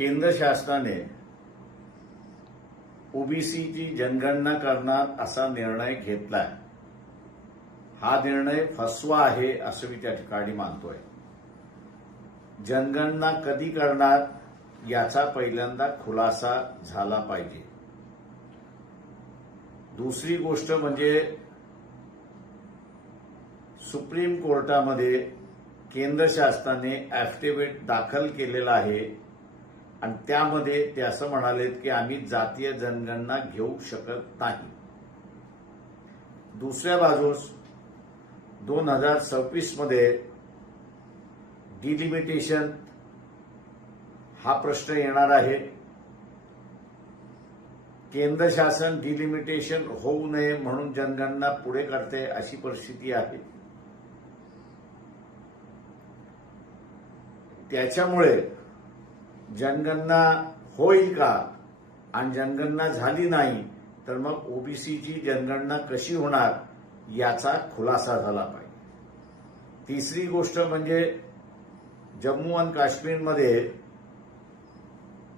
केंद्र शासनाने ओबीसीची जनगणना करणार असा निर्णय घेतलाय। हा निर्णय फसवा आहे असं मी त्या ठिकाणी मानतोय। जनगणना कधी करणार याचा पहिल्यांदा खुलासा झाला पाहिजे। दुसरी गोष्ट म्हणजे सुप्रीम कोर्टामध्ये केंद्र शासनाने ॲफिडेव्हिट दाखल केलेला आहे आणि त्यामध्ये ते असं म्हणालेत की आम्ही जातीय जनगणना घेऊ शकत नाही। दुसऱ्या बाजूस 2026 मध्ये डिलिमिटेशन हा प्रश्न येणार आहे। केंद्र शासन डिलिमिटेशन होऊ नये म्हणून जनगणना पुढे करते अशी परिस्थिती आहे। त्याच्यामुळे जनगणना होईल का आणि जनगणना झाली नाही तर मग ओबीसीची जनगणना कशी होणार याचा खुलासा झाला पाहिजे। तिसरी गोष्ट म्हणजे जम्मू आणि काश्मीरमध्ये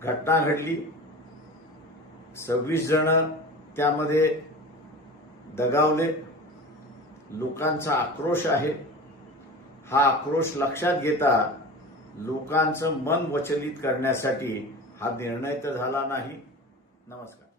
घटना घडली, 26 जण त्यामध्ये दगावले, लोकांचा आक्रोश आहे। हा आक्रोश लक्षात घेता लोकांचं मन वचलित करण्यासाठी हा निर्णय तर झाला नाही। नमस्कार।